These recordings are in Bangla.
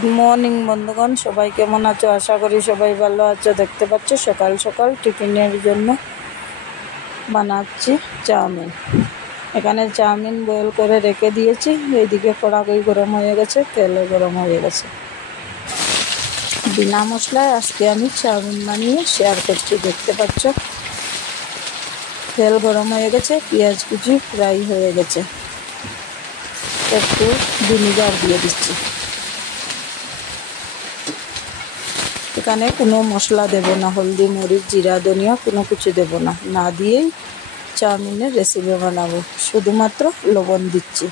গুড মর্নিং বন্ধুগণ, সবাই কেমন আছো? আশা করি সবাই ভালো আছো। দেখতে পাচ্ছ সকাল সকাল টিফিনের জন্য বানাচ্ছি চাউমিন। এখানে চাউমিন বয়েল করে রেখে দিয়েছি। এইদিকে কড়াই গরম হয়ে গেছে, তেলও গরম হয়ে গেছে। বিনা মশলায় আজকে আমি চাউমিন বানিয়ে শেয়ার করছি। দেখতে পাচ্ছ তেল গরম হয়ে গেছে, পেঁয়াজ কুচি ফ্রাই হয়ে গেছে। একটু ভিনিগার দিয়ে দিচ্ছি। এখানে কোনো মশলা দেব না, হলদি মরিচ জিরা ধনিয়া কোনো কিছু দেব না। না দিয়েই চাউমিনের রেসিপি বানাবো। শুধুমাত্র লবণ দিচ্ছি,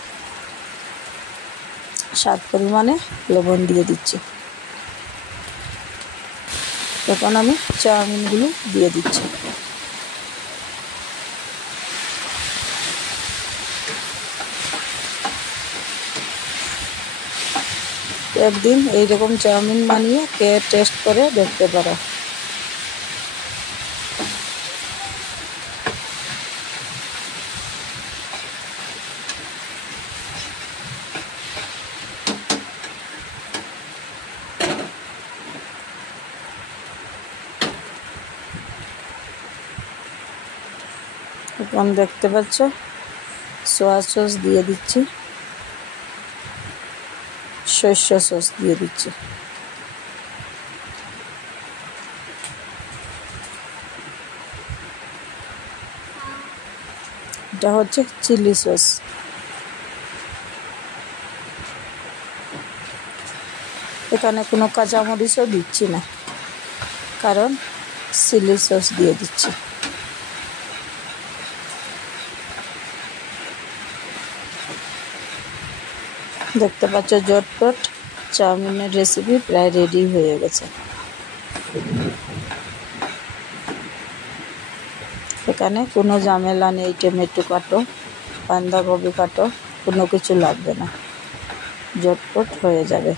স্বাদ পরিমাণে লবণ দিয়ে দিচ্ছি। এখন আমি চাউমিনগুলো দিয়ে দিচ্ছি। একদিন এইরকম চাউমিন বানিয়ে খেয়ে টেস্ট করে দেখতে পারো। এখন দেখতে পাচ্ছ সোয়া সস দিয়ে দিচ্ছি, সরষে সস দিয়ে দিচ্ছি। এটা হচ্ছে চিলি সস। এখানে কোনো কাঁচামরিচও দিচ্ছি না, কারণ চিলি সস দিয়ে দিচ্ছি। দেখতে পাচ্ছ ঝটপট চাউমিনের রেসিপি প্রায় রেডি হয়ে গেছে। এখানে কোনো ঝামেলা নেই, টমেটো কাটো বাঁধাকপি কাটো কোনো কিছু লাগবে না, ঝটপট হয়ে যাবে।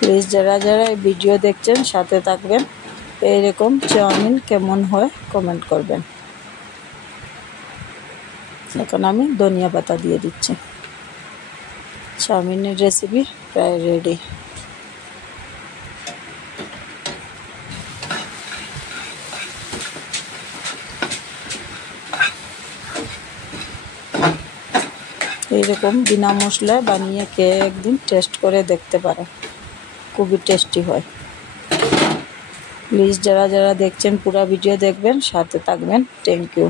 প্লিজ যারা যারা এই ভিডিও দেখছেন সাথে থাকবেন। এইরকম চাউমিন কেমন হয় কমেন্ট করবেন। এখন আমি ধনিয়া পাতা দিয়ে দিচ্ছি। চাউমিনের রেসিপি প্রায় রেডি। এইরকম বিনা মশলায় বানিয়ে খেয়ে একদিন টেস্ট করে দেখতে পারো, খুবই টেস্টি হয়। প্লিজ যারা যারা দেখছেন পুরো ভিডিও দেখবেন, সাথে থাকবেন। Thank you.